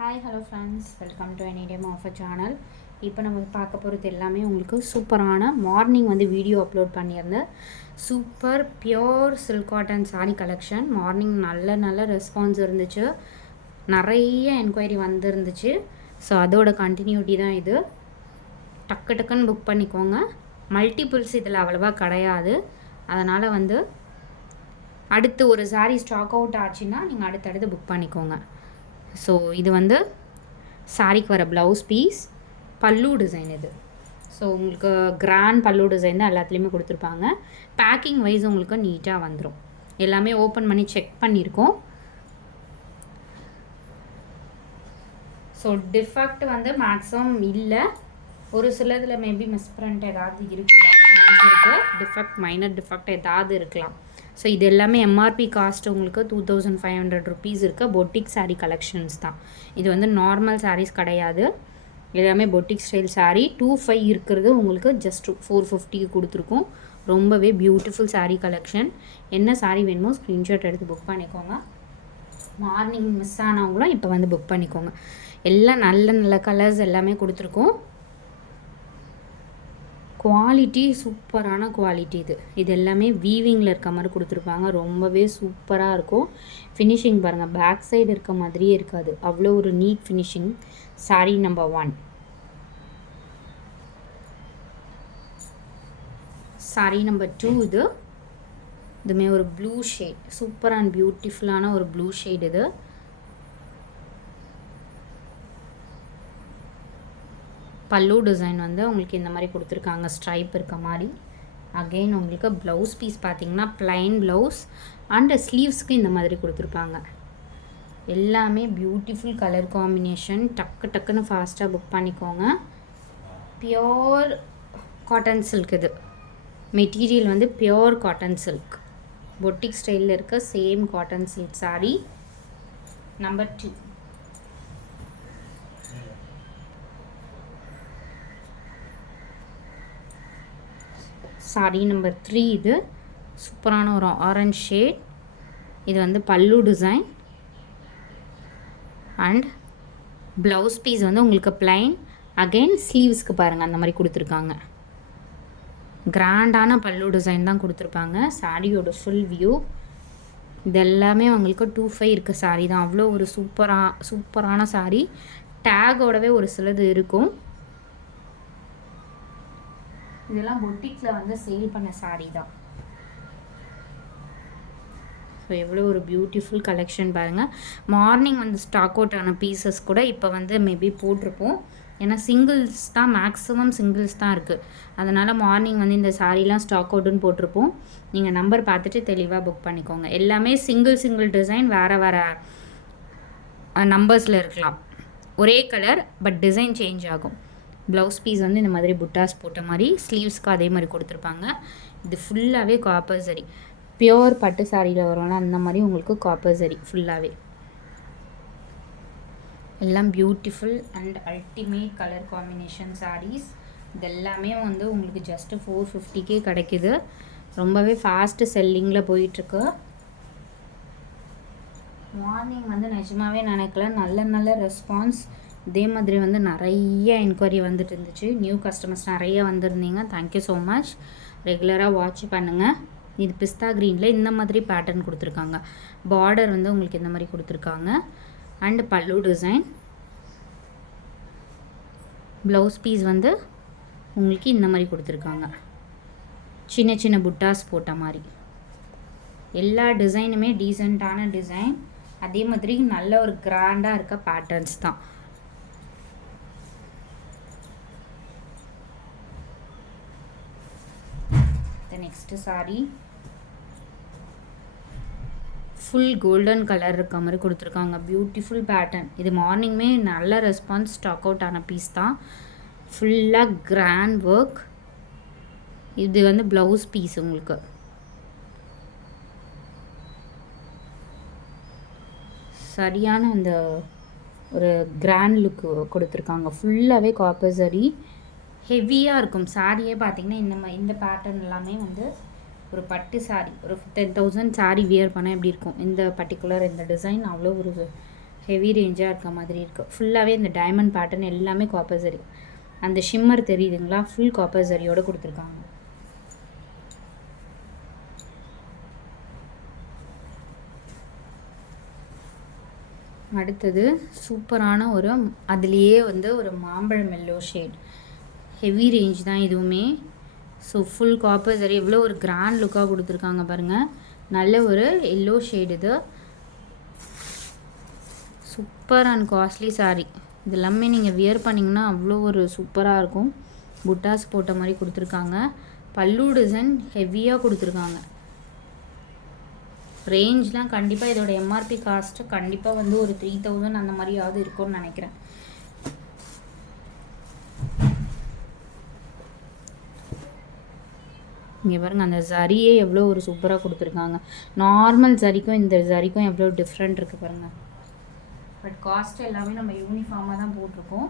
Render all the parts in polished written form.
Hi hello friends, welcome to anytime offer channel. இப்போ நம்ம பார்க்க போகிறது எல்லாமே உங்களுக்கு சூப்பரான மார்னிங் வீடியோ அப்லோட் பண்ணியிருந்தேன். Super pure silk cotton sari collection. Morning நல்ல ரெஸ்பான்ஸ் இருந்துச்சு, நிறைய என்கொயரி வந்துருந்துச்சு. ஸோ அதோட கண்டினியூட்டி தான் இது. டக்குன்னு புக் பண்ணிக்கோங்க. மல்டிபிள்ஸ் இதில் அவ்வளோவா கிடையாது. அதனால் அடுத்து ஒரு சாரீ ஸ்டாக் அவுட் ஆச்சுன்னா நீங்கள் அடுத்தடுத்து புக் பண்ணிக்கோங்க. ஸோ இது சாரீக்கு வர ப்ளவுஸ் பீஸ், பல்லு டிசைன் இது. ஸோ உங்களுக்கு கிராண்ட் பல்லு டிசைன் தான் எல்லாத்துலேயுமே கொடுத்துருப்பாங்க. பேக்கிங் வைஸ் உங்களுக்கு நீட்டாக வந்துடும். எல்லாமே ஓப்பன் பண்ணி செக் பண்ணியிருக்கோம். ஸோ டிஃபெக்ட் மேக்ஸிமம் இல்லை. ஒரு சிலதில் மேபி மிஸ்பிரிண்ட் ஏதாவது இருக்கலாம், சான்ஸ் இருக்குது. டிஃபெக்ட், மைனர் டிஃபெக்ட் ஏதாவது இருக்கலாம். ஸோ இது எல்லாமே எம்ஆர்பி காஸ்ட் உங்களுக்கு 2500 rupees இருக்க பொட்டிக் சாரீ கலெக்ஷன்ஸ் தான். இது நார்மல் சாரீஸ் கிடையாது. எல்லாமே பொட்டிக் ஸ்டைல் சாரீ. 2500 இருக்கிறது உங்களுக்கு ஜஸ்ட் 450 கொடுத்துருக்கோம். ரொம்பவே பியூட்டிஃபுல் சாரீ கலெக்ஷன். என்ன சாரீ வேணுமோ ஸ்க்ரீன்ஷாட் எடுத்து புக் பண்ணிக்கோங்க. மார்னிங் மிஸ் ஆனவங்களும் இப்போ புக் பண்ணிக்கோங்க. எல்லாம் நல்ல கலர்ஸ் எல்லாமே கொடுத்துருக்கோம். குவாலிட்டி சூப்பரான குவாலிட்டி இது எல்லாமே வீவிங்கில் இருக்க மாதிரி கொடுத்துருப்பாங்க. ரொம்பவே சூப்பராக இருக்கும். ஃபினிஷிங் பாருங்கள், பேக் சைடு இருக்க மாதிரியே இருக்காது, அவ்வளோ ஒரு NEET finishing. Sari number 1. Sari number 2 இதுமே ஒரு ப்ளூ ஷேட், சூப்பர் அண்ட் பியூட்டிஃபுல்லான ஒரு ப்ளூ ஷேட் இது. பல்லு டிசைன் உங்களுக்கு இந்த மாதிரி கொடுத்துருக்காங்க, ஸ்ட்ரைப் இருக்க மாதிரி. அகெயின் உங்களுக்கு ப்ளவுஸ் பீஸ் பார்த்தீங்கன்னா ப்ளைன் ப்ளவுஸ் அண்ட் ஸ்லீவ்ஸ்க்கு இந்த மாதிரி கொடுத்துருப்பாங்க. எல்லாமே பியூட்டிஃபுல் கலர் காம்பினேஷன். டக்குன்னு ஃபாஸ்ட்டாக புக் பண்ணிக்கோங்க. பியோர் காட்டன் சில்க் இது. Material pure cotton silk, boutique ஸ்டைலில் இருக்க same cotton silk sari number 2. Sari number 3 இது. சூப்பரான ஒரு ஆரஞ்ச் ஷேட். இது பல்லு டிசைன் அண்ட் ப்ளவுஸ் பீஸ் உங்களுக்கு பிளைன். அகெயின் ஸ்லீவ்ஸ்க்கு பாருங்கள் அந்த மாதிரி கொடுத்துருக்காங்க. கிராண்டான பல்லு டிசைன் தான் கொடுத்துருப்பாங்க. சாரியோட ஃபுல் வியூ இது எல்லாமே உங்களுக்கு 2500 இருக்க சாரீ தான். அவ்வளோ ஒரு சூப்பரான சாரீ. டேகோடவே ஒரு சிலது இருக்கும். இதெல்லாம் பொட்டிக்கில் சேல் பண்ண சாரீ தான். ஸோ எவ்வளோ ஒரு பியூட்டிஃபுல் கலெக்ஷன் பாருங்கள். மார்னிங் ஸ்டாக் அவுட் ஆன பீசஸ் கூட இப்போ மேபி போட்டிருப்போம். ஏன்னா சிங்கிள்ஸ் தான், மேக்ஸிமம் சிங்கிள்ஸ் தான் இருக்குது. அதனால் மார்னிங் இந்த சாரீலாம் ஸ்டாக் அவுட்டுன்னு போட்டிருப்போம். நீங்கள் நம்பர் பார்த்துட்டு தெளிவாக புக் பண்ணிக்கோங்க. எல்லாமே சிங்கிள் டிசைன், வேறு நம்பர்ஸில் இருக்கலாம். ஒரே கலர் பட் டிசைன் சேஞ்ச் ஆகும். ப்ளவுஸ் பீஸ் இந்த மாதிரி புட்டாஸ் போட்ட மாதிரி, ஸ்லீவ்ஸ்க்கு அதே மாதிரி கொடுத்துருப்பாங்க. இது ஃபுல்லாகவே காப்பர் சரி, பியோர் பட்டு சாரியில் வரும்ல அந்த மாதிரி உங்களுக்கு காப்பர் சரி ஃபுல்லாகவே. எல்லாம் beautiful and ultimate colour combination sarees. இது எல்லாமே உங்களுக்கு ஜஸ்ட்டு 450 கிடைக்குது. ரொம்பவே ஃபாஸ்ட்டு செல்லிங்கில் போயிட்டுருக்கு. மார்னிங் நிஜமாகவே நினைக்கல, நல்ல ரெஸ்பான்ஸ். இதே மாதிரி நிறைய என்கொயரி வந்துட்டு இருந்துச்சு. நியூ கஸ்டமர்ஸ் நிறைய வந்திருந்தீங்க. Thank you so much. ரெகுலராக வாட்ச் பண்ணுங்கள். இது பிஸ்தா க்ரீனில் இந்த மாதிரி பேட்டர்ன் கொடுத்துருக்காங்க. பார்டர் உங்களுக்கு இந்த மாதிரி கொடுத்துருக்காங்க. அண்டு பல்லு டிசைன். ப்ளவுஸ் பீஸ் உங்களுக்கு இந்த மாதிரி கொடுத்துருக்காங்க, சின்ன புட்டாஸ் போட்ட மாதிரி. எல்லா டிசைனுமே டீசெண்டான டிசைன். அதே மாதிரி நல்ல ஒரு கிராண்டாக இருக்க பேட்டர்ன்ஸ் தான். Next sari full golden colour இருக்க மாதிரி கொடுத்துருக்காங்க. Beautiful pattern. இது மார்னிங்குமே நல்ல ரெஸ்பான்ஸ். ஸ்டாக் அவுட் ஆன பீஸ் தான். ஃபுல்லாக கிராண்ட் ஒர்க். இது ப்ளவுஸ் பீஸ் உங்களுக்கு. சரியான அந்த ஒரு கிராண்ட் லுக்கு கொடுத்துருக்காங்க. ஃபுல்லாகவே காப்பர் சரி, ஹெவியாக இருக்கும். சாரியே பார்த்திங்கன்னா இந்த பேட்டர்ன் எல்லாமே ஒரு பட்டு சாரி, ஒரு 10,000 சாரி வியர் பண்ணால் எப்படி இருக்கும், இந்த பர்டிகுலர் இந்த டிசைன் அவ்வளோ ஒரு ஹெவி ரேஞ்சாக இருக்க மாதிரி இருக்குது. ஃபுல்லாகவே இந்த டைமண்ட் பேட்டர்ன் எல்லாமே காப்பர் சரி. அந்த ஷிம்மர் தெரியுதுங்களா, ஃபுல் காப்பர் சரியோடு கொடுத்துருக்காங்க. அடுத்தது சூப்பரான ஒரு அதுலேயே வந்து ஒரு மாம்பழம் எல்லோ ஷேட், ஹெவி ரேஞ்ச் தான் இதுவுமே. ஸோ ஃபுல் காப்பர் சரி, எவ்வளோ ஒரு கிராண்ட் லுக்காக கொடுத்துருக்காங்க பாருங்கள். நல்ல ஒரு எல்லோ ஷேட், இது சூப்பர் அண்ட் காஸ்ட்லி சாரீ. இது எல்லாமே நீங்கள் வியர் பண்ணிங்கன்னா அவ்வளோ ஒரு சூப்பராக இருக்கும். புட்டாஸ் போட்ட மாதிரி கொடுத்துருக்காங்க. பல்லு டிசைன் ஹெவியாக கொடுத்துருக்காங்க. ரேஞ்ச்லாம் கண்டிப்பாக இதோட எம்ஆர்பி காஸ்ட்டு கண்டிப்பாக வந்து ஒரு 3000 அந்த மாதிரியாவது இருக்கும்னு நினைக்கிறேன். இங்கே பாருங்கள், அந்த சரியே எவ்வளோ ஒரு சூப்பராக கொடுத்துருக்காங்க. நார்மல் சரிக்கும் இந்த சரிக்கும் எவ்வளோ டிஃப்ரெண்ட் இருக்குது பாருங்கள். பட் காஸ்ட் எல்லாமே நம்ம யூனிஃபார்மாக தான் போட்டிருக்கோம்.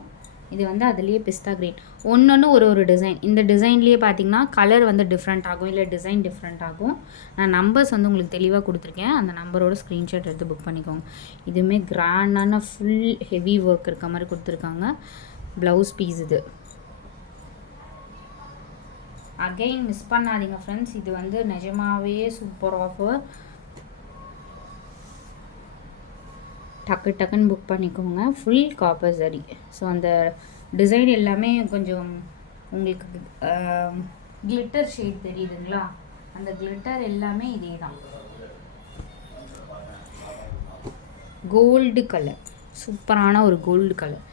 இது வந்து அதுலேயே பிஸ்தா கிரீன், ஒன்று ஒரு டிசைன். இந்த டிசைன்லேயே பார்த்தீங்கன்னா கலர் வந்து டிஃப்ரெண்ட் ஆகும், இல்லை டிசைன் டிஃப்ரெண்ட் ஆகும். நான் நம்பர்ஸ் வந்து உங்களுக்கு தெளிவாக கொடுத்துருக்கேன். அந்த நம்பரோட ஸ்க்ரீன்ஷாட் எடுத்து புக் பண்ணிக்கோங்க. இதுவுமே கிராண்டான ஃபுல் ஹெவி ஒர்க் இருக்க மாதிரி கொடுத்துருக்காங்க. ப்ளவுஸ் பீஸ் இது அகைன் மிஸ் பண்ணாதீங்க ஃப்ரெண்ட்ஸ். இது வந்து நிஜமாவே சூப்பர் ஆஃபர். டக்குன்னு புக் பண்ணிக்கோங்க. ஃபுல் காப்பர் சரி. ஸோ அந்த டிசைன் எல்லாமே கொஞ்சம் உங்களுக்கு கிளிட்டர் ஷேட் தெரியுதுங்களா, அந்த கிளிட்டர் எல்லாமே இதே தான். கோல்டு கலர், சூப்பரான ஒரு கோல்டு கலர்.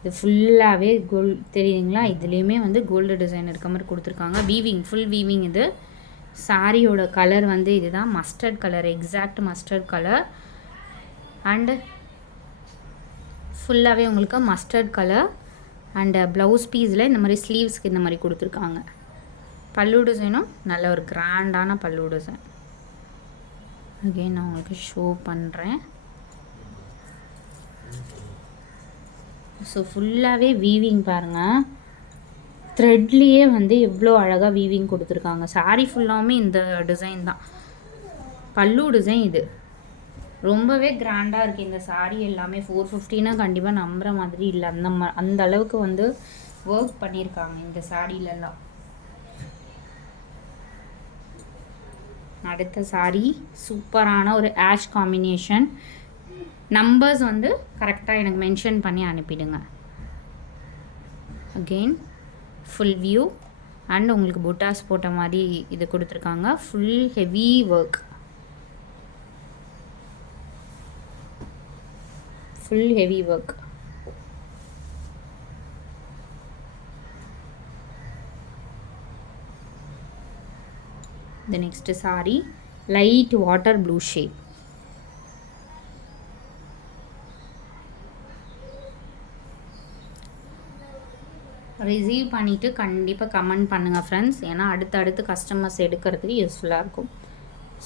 இது ஃபுல்லாகவே கோல்டு தெரியுதுங்களா. இதுலேயுமே வந்து கோல்டு டிசைன் இருக்க மாதிரி கொடுத்துருக்காங்க. Weaving, full weaving. இது சாரியோட கலர் வந்து இதுதான், mustard colour, exact mustard colour. And ஃபுல்லாகவே உங்களுக்கு மஸ்டர்ட் கலர். அண்டு ப்ளவுஸ் பீஸில் இந்த மாதிரி ஸ்லீவ்ஸ்க்கு இந்த மாதிரி கொடுத்துருக்காங்க. பல்லு டிசைனும் நல்ல ஒரு கிராண்டான பல்லு டிசைன். அகெயின் நான் உங்களுக்கு ஷோ பண்ணுறேன். ஸோ ஃபுல்லாகவே வீவிங் பாருங்கள். த்ரெட்லேயே வந்து எவ்வளோ அழகாக வீவிங் கொடுத்துருக்காங்க. சாரீ ஃபுல்லாமே இந்த டிசைன் தான். பல்லு டிசைன் இது ரொம்பவே கிராண்டாக இருக்குது. இந்த சாரீ எல்லாமே 450னா கண்டிப்பாக நம்புகிற மாதிரி இல்லை. அந்த அளவுக்கு வந்து ஒர்க் பண்ணியிருக்காங்க இந்த சாரீலெல்லாம். அடுத்த சாரீ சூப்பரான ஒரு ஆஷ் காம்பினேஷன். நம்பர்ஸ் வந்து கரெக்டாக எனக்கு மென்ஷன் பண்ணி அனுப்பிடுங்க. அகெயின் ஃபுல் வியூ அண்ட் உங்களுக்கு புட்டாஸ் போட்ட மாதிரி இது கொடுத்துருக்காங்க. Full heavy work, full heavy work. The next saree, light water blue shade. Receive பண்ணிவிட்டு கண்டிப்பாக கமெண்ட் பண்ணுங்கள் ஃப்ரெண்ட்ஸ். ஏன்னா அடுத்து கஸ்டமர்ஸ் எடுக்கிறதுக்கு யூஸ்ஃபுல்லாக இருக்கும்.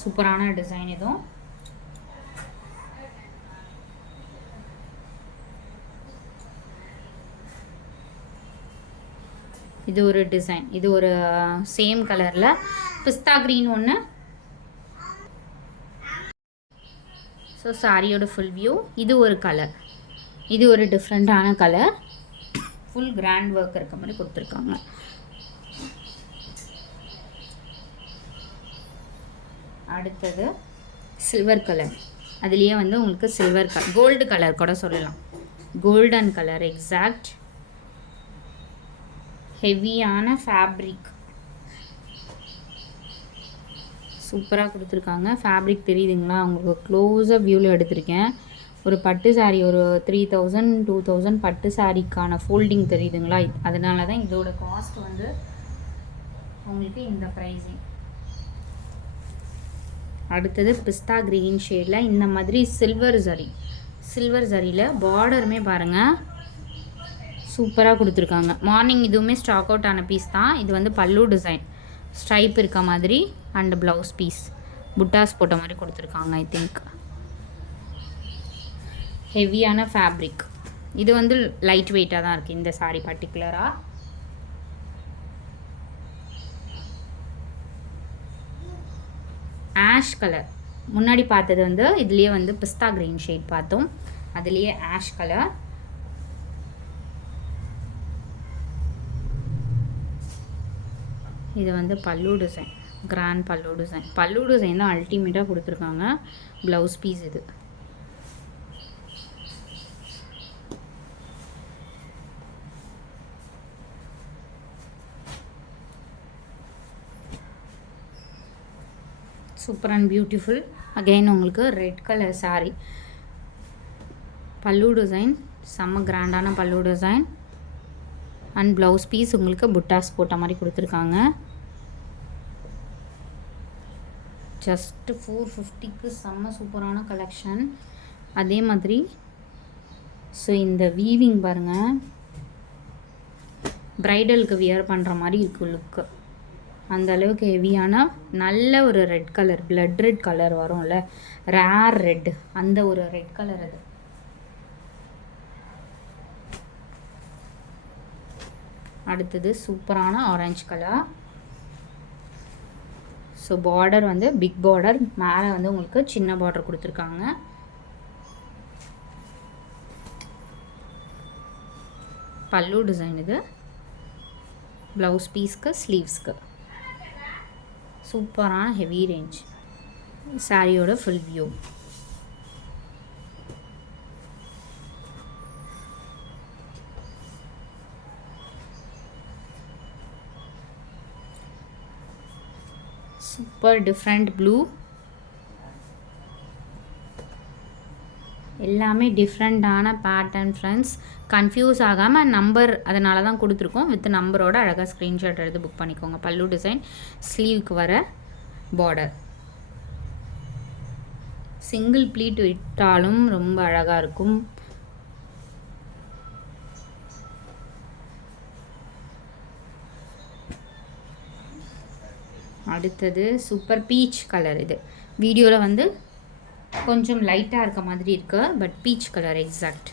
சூப்பரான டிசைன் இதுவும். இது ஒரு டிசைன், இது ஒரு சேம் கலரில் பிஸ்தா க்ரீன் ஒன்று. ஸோ சாரியோட ஃபுல் வியூ. இது ஒரு கலர், இது ஒரு டிஃப்ரெண்ட்டான கலர். ஃபுல் கிராண்ட் ஒர்க் இருக்க மாதிரி கொடுத்துருக்காங்க. அடுத்தது சில்வர் கலர். அதுலேயே வந்து உங்களுக்கு சில்வர் கலர், கோல்டு கலர் கூட சொல்லலாம், கோல்டன் கலர் எக்ஸாக்ட். ஹெவியான ஃபேப்ரிக் சூப்பராக கொடுத்துருக்காங்க. ஃபேப்ரிக் தெரியுதுங்களா உங்களுக்கு, க்ளோஸாக வியூவில் எடுத்திருக்கேன். ஒரு பட்டு சாரீ ஒரு 3000 2000 பட்டு சாரீக்கான ஃபோல்டிங் தெரியுதுங்களா, அதனால தான் இதோட காஸ்ட் வந்து உங்களுக்கு இந்த ப்ரைஸிங். அடுத்தது பிஸ்தா க்ரீன் ஷேடில் இந்த மாதிரி சில்வர் ஜரியில் பார்டருமே பாருங்கள் சூப்பராக கொடுத்துருக்காங்க. மார்னிங் இதுவுமே ஸ்டாக் அவுட் ஆன பீஸ் தான். இது வந்து பல்லு டிசைன் ஸ்ட்ரைப் இருக்க மாதிரி அண்ட் ப்ளவுஸ் பீஸ் புட்டாஸ் போட்ட மாதிரி கொடுத்துருக்காங்க. ஐ திங்க் ஹெவியான ஃபேப்ரிக். இது வந்து லைட் வெயிட்டாக தான் இருக்குது இந்த சாரீ பர்டிகுலராக. ஆஷ் கலர் முன்னாடி பார்த்தது வந்து இதுலேயே வந்து பிஸ்தா க்ரீன் ஷேட் பார்த்தோம். அதுலேயே ஆஷ் கலர். இது வந்து பல்லு டிசைன், கிராண்ட் பல்லு டிசைன். பல்லு டிசைன் தான் அல்டிமேட்டாக கொடுத்துருக்காங்க. ப்ளவுஸ் பீஸ் இது. Super and beautiful. அகெயின் உங்களுக்கு ரெட் கலர் சாரீ. பல்லு டிசைன் செம்ம கிராண்டான பல்லு டிசைன். அண்ட் ப்ளவுஸ் பீஸ் உங்களுக்கு புட்டாஸ் போட்ட மாதிரி கொடுத்துருக்காங்க. ஜஸ்ட் 450க்கு செம்ம சூப்பரான கலெக்ஷன். அதே மாதிரி ஸோ இந்த வீவிங் பாருங்கள், ப்ரைடலுக்கு வியர் பண்ணுற மாதிரி இருக்குது லுக்கு. அந்த அளவுக்கு ஹெவியான நல்ல ஒரு red colour, blood red colour வரும்ல, ரேர் ரெட், அந்த ஒரு ரெட் கலர் அது. அடுத்தது சூப்பரான ஆரஞ்சு கலர். ஸோ பார்டர் வந்து பிக் பார்டர், மேலே வந்து உங்களுக்கு சின்ன பார்டர் கொடுத்துருக்காங்க. பல்லு டிசைன் இது. ப்ளவுஸ் பீஸ்க்கு ஸ்லீவ்ஸ்க்கு சூப்பரான ஹெவி ரேஞ்ச். சாரியோட full view. Super different blue. எல்லாமே டிஃப்ரெண்ட்டான பேட்டர்ன் ஃப்ரெண்ட்ஸ். கன்ஃபியூஸ் ஆகாமல் நம்பர் அதனால தான் கொடுத்துருக்கோம். வித் நம்பரோட அழகாக ஸ்க்ரீன்ஷாட் எடுத்து புக் பண்ணிக்கோங்க. பல்லு டிசைன், ஸ்லீவுக்கு வர பார்டர். சிங்கிள் ப்ளீட் விட்டாலும் ரொம்ப அழகாக இருக்கும். அடுத்தது சூப்பர் பீச் கலர். இது வீடியோவில் வந்து கொஞ்சம் லைட்டாக இருக்க மாதிரி இருக்குது, பட் பீச் கலர் எக்ஸாக்ட்.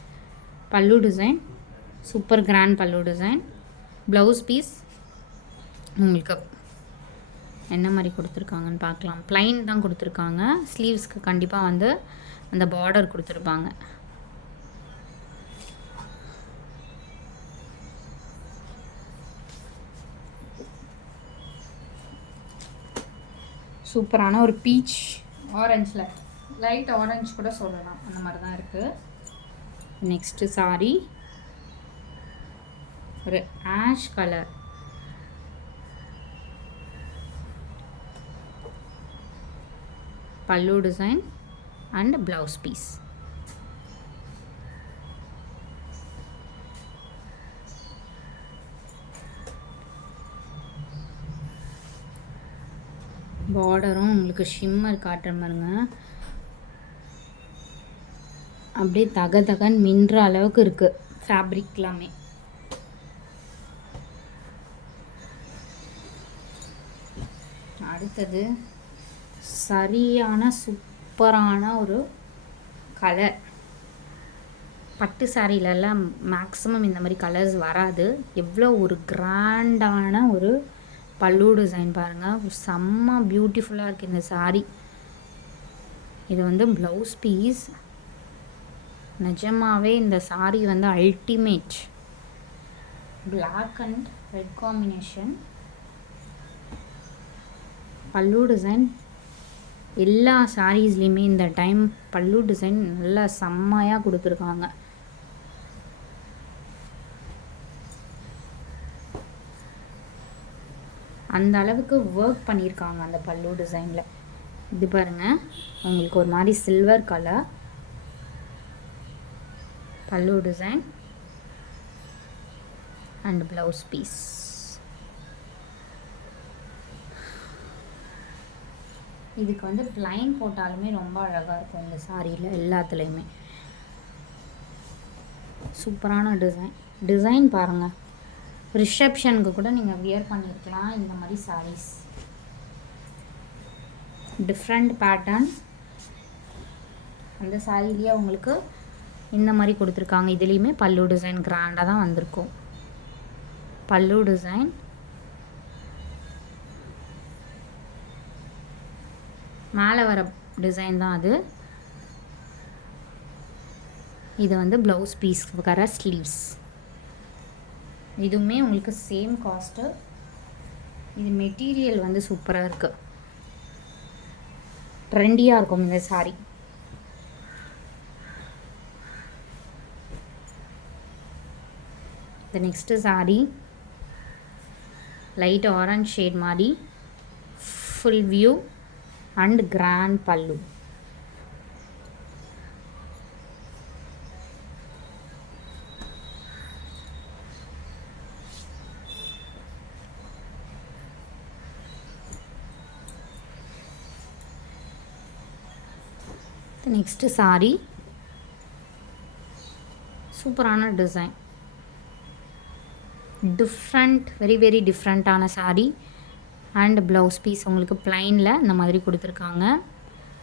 பல்லு டிசைன் சூப்பர் கிராண்ட் பல்லு டிசைன். ப்ளவுஸ் பீஸ் உங்களுக்கு என்ன மாதிரி கொடுத்துருக்காங்கன்னு பார்க்கலாம். ப்ளைன் தான் கொடுத்துருக்காங்க. ஸ்லீவ்ஸ்க்கு கண்டிப்பாக வந்து அந்த பார்டர் கொடுத்துருப்பாங்க. சூப்பரான ஒரு பீச் ஆரஞ்சில், லைட் ஆரஞ்சு கூட சொல்லலாம், அந்த மாதிரி தான் இருக்குது. நெக்ஸ்ட்டு சாரி ஒரு ஆஷ் கலர். பல்லு டிசைன் அண்ட் ப்ளவுஸ் பீஸ். பார்டரும் உங்களுக்கு ஷிம்மர் காட்டுற மாதிரிங்க, அப்படியே தக தகன்னு மின்ற அளவுக்கு இருக்குது ஃபேப்ரிக் எல்லாமே. அடுத்தது சரியான சூப்பரான ஒரு கலர். பட்டு சாரிலெல்லாம் மேக்ஸிமம் இந்த மாதிரி கலர்ஸ் வராது. எவ்வளோ ஒரு கிராண்டான ஒரு பல்லு டிசைன் பாருங்கள், செம்ம பியூட்டிஃபுல்லாக இருக்குது இந்த சாரி. இது வந்து ப்ளவுஸ் பீஸ். நிஜமாகவே இந்த சாரி வந்து ultimate. Black and red combination. பல்லு டிசைன் எல்லா சாரீஸ்லேயுமே இந்த டைம் பல்லு டிசைன் நல்லா செம்மையாக கொடுத்துருக்காங்க. அந்த அளவுக்கு ஒர்க் பண்ணியிருக்காங்க அந்த பல்லு டிசைனில். இது பாருங்கள், உங்களுக்கு ஒரு மாதிரி சில்வர் கலர் பல்லு டிசைன் அண்ட் ப்ளவுஸ் பீஸ். இதுக்கு வந்து ப்ளைன் போட்டாலுமே ரொம்ப அழகாக இருக்கும் இந்த சாரியில் எல்லாத்துலேயுமே. சூப்பரான டிசைன் பாருங்கள். ரிசப்ஷனுக்கு கூட நீங்கள் வியர் பண்ணியிருக்கலாம் இந்த மாதிரி சாரீஸ். Different pattern. அந்த சாரிலேயே உங்களுக்கு இந்த மாதிரி கொடுத்துருக்காங்க. இதுலேயுமே பல்லு டிசைன் கிராண்டாக தான் வந்திருக்கும். பல்லு டிசைன் மேலே வர டிசைன் தான் அது. இது வந்து ப்ளவுஸ் பீஸ் வர ஸ்லீவ்ஸ். இதுவுமே உங்களுக்கு சேம் காஸ்ட்டு. இது மெட்டீரியல் வந்து சூப்பராக இருக்குது, ட்ரெண்டியாக இருக்கும் இந்த சாரீ. இந்த next sari light orange shade மாதிரி, ஃபுல் வியூ அண்ட் கிராண்ட் பல்லு. நெக்ஸ்ட்டு சாரீ சூப்பரான டிசைன், டிஃப்ரெண்ட், வெரி வெரி டிஃப்ரெண்ட்டான சாரீ. அண்ட் ப்ளவுஸ் பீஸ் உங்களுக்கு ப்ளைனில் இந்த மாதிரி கொடுத்துருக்காங்க.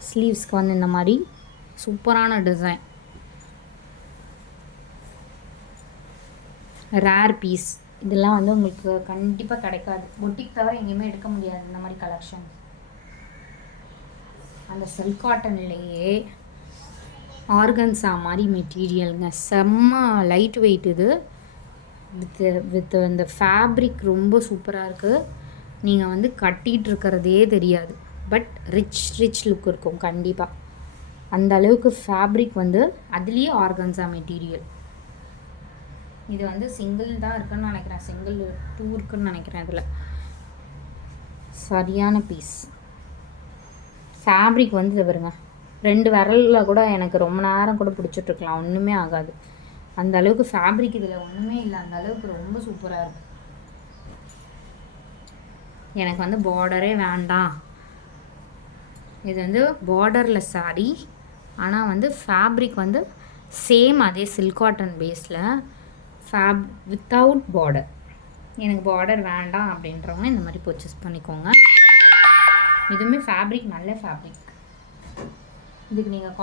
ஸ்லீவ்ஸ்க்கு வந்து இந்த மாதிரி சூப்பரான டிசைன், ரேர் பீஸ். இதெல்லாம் வந்து உங்களுக்கு கண்டிப்பாக கிடைக்காது, பொட்டிக் தவிர எங்கேயுமே எடுக்க முடியாது இந்த மாதிரி கலெக்ஷன். அந்த சில்க் காட்டன்லேயே ஆர்கன்ஸா மாதிரி மெட்டீரியலுங்க, செம்ம லைட் வெயிட். இது வித் அந்த ஃபேப்ரிக் ரொம்ப சூப்பராக இருக்குது. நீங்கள் வந்து கட்டிகிட்டு இருக்கிறதே தெரியாது, பட் ரிச் லுக் இருக்கும் கண்டிப்பாக. அந்த அளவுக்கு ஃபேப்ரிக் வந்து அதுலேயே ஆர்கன்ஸா மெட்டீரியல். இது வந்து சிங்கிள் தான் இருக்குன்னு நினைக்கிறேன், சிங்கிள் 2 இருக்குன்னு நினைக்கிறேன். இதில் சரியான பீஸ். ஃபேப்ரிக் வந்து இது வருங்க, 2 விரலில் கூட எனக்கு ரொம்ப நேரம் கூட பிடிச்சிட்ருக்கலாம், ஒன்றுமே ஆகாது. அந்த அளவுக்கு ஃபேப்ரிக் இதில் ஒன்றுமே இல்லை, அந்த அளவுக்கு ரொம்ப சூப்பராக இருக்குது. எனக்கு வந்து பார்டரே வேண்டாம். இது வந்து பார்டர்லெஸ் சாரீ, ஆனால் வந்து ஃபேப்ரிக் வந்து சேம் அதே சில்க் காட்டன் பேஸில் வித்தவுட் பார்டர். எனக்கு பார்டர் வேண்டாம் அப்படின்றவங்க இந்த மாதிரி பர்ச்சேஸ் பண்ணிக்கோங்க. இதுவுமே ஃபேப்ரிக் நல்ல ஃபேப்ரிக். இதுக்கு நீங்கள்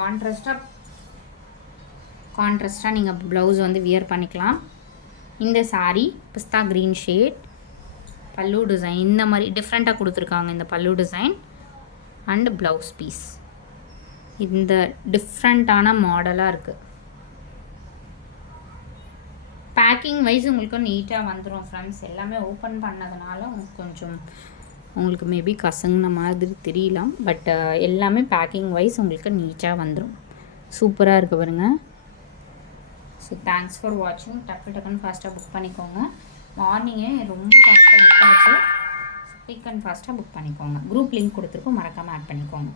கான்ட்ராஸ்ட்டாக நீங்கள் ப்ளவுஸ் வந்து வியர் பண்ணிக்கலாம். இந்த சாரீ பிஸ்தா க்ரீன் ஷேட், பல்லு டிசைன் இந்த மாதிரி டிஃப்ரெண்ட்டாக கொடுத்துருக்காங்க. இந்த பல்லு டிசைன் அண்ட் ப்ளவுஸ் பீஸ் இந்த டிஃப்ரெண்ட்டான மாடலாக இருக்குது. பேக்கிங் வைஸ் உங்களுக்கு நீட்டாக வந்துடும் ஃப்ரெண்ட்ஸ். எல்லாமே ஓப்பன் பண்ணதுனால உங்களுக்கு மேபி கசங்கின மாதிரி தெரியலாம், பட் எல்லாமே பேக்கிங் வைஸ் உங்களுக்கு நீட்டாக வந்துடும். சூப்பராக இருக்குது பாருங்க. ஸோ தேங்க்ஸ் ஃபார் வாட்சிங். டக்குன்னு ஃபாஸ்ட்டாக புக் பண்ணிக்கோங்க. மார்னிங்கே ரொம்ப ஃபாஸ்ட்டாக புக் ஆச்சு, குயிக் அண்ட் ஃபாஸ்ட்டாக புக் பண்ணிக்கோங்க. குரூப் லிங்க் கொடுத்துருக்கோம், மறக்காமல் ஆட் பண்ணிக்கோங்க.